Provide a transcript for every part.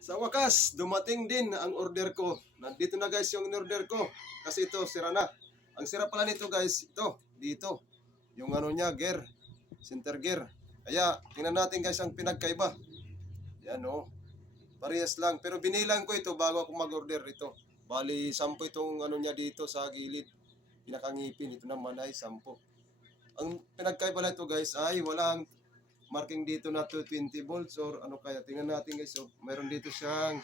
Sa wakas, dumating din ang order ko. Nandito na guys yung in-order ko. Kasi ito, sira na. Ang sira pala nito guys, ito, dito. Yung ano niya, gear. Center gear. Kaya, tingnan natin guys ang pinagkaiba. Yan o. Parehas lang. Pero binilang ko ito bago ako mag-order ito. Bali, 10 itong ano niya dito sa gilid. Pinakangipin. Ito naman ay 10. Ang pinagkaiba na ito guys ay walang marking dito na 220 volts or ano kaya. Tingnan natin guys. So, meron dito siyang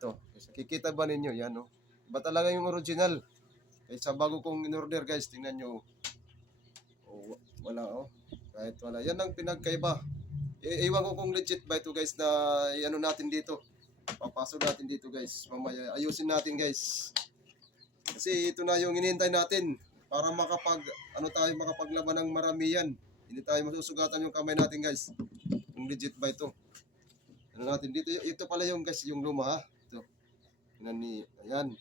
to. Kikita ba ninyo? Yan o. Ba talaga yung original? Kaysa bago kong in-order guys. Tingnan nyo. Oh, wala o. Kahit wala. Yan ang pinagkaiba. Iwan ko kung legit ba ito guys na ano natin dito. Papasok natin dito guys. Mamaya ayusin natin guys. Kasi ito na yung inintay natin para makapaglaban ng maramihan. Hindi tayo masusugatan yung kamay natin guys. Kung legit ba ito. Ano natin dito. Ito pala yung guys yung luma ha. Ito. Ayan.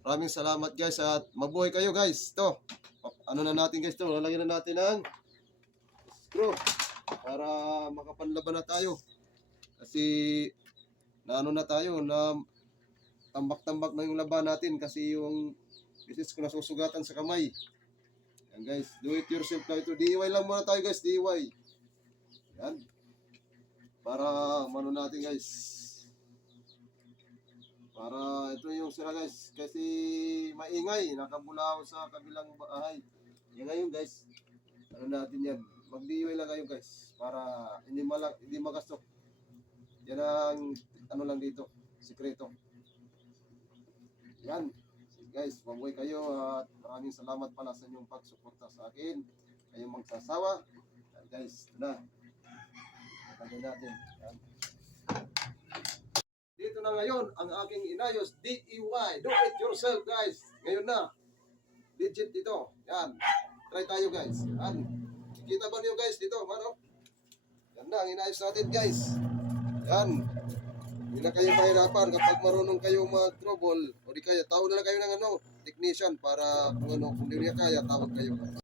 Maraming salamat guys at mabuhay kayo guys. Ito. Ano na natin guys ito. Lalagyan na natin ng screw. Para makapanlaban na tayo. Kasi na tayo na tambak-tambak na yung laban natin kasi yung business ko nasusugatan sa kamay. Yan guys, do it yourself na ito. DIY lang muna tayo guys, DIY. Yan. Para mano natin guys. Para ito yung sira guys kasi maingay, nakabulaw sa kabilang bahay. Yan ngayon guys. Ano natin yan. Mag-DIY lang kayo guys para hindi magastok. Yan ang ano lang dito, sikreto. Yan. Guys, mabuhay kayo at maraming salamat pala sa inyong pagsuporta sa akin. Kayong magsasawa. Yan guys, ito na. Ito natin. Yan. Dito na ngayon ang aking inayos DIY. Do it yourself guys. Ngayon na. Legit ito. Yan. Try tayo guys. Yan. Kita ba niyo guys dito? Ano? Yan na, ang inayos natin guys. Yan. Hindi na kayo mahirapan kapag marunong kayo mag-trouble o di kaya tawag na lang kayo ng technician para kung hindi niya kaya, tawag kayo.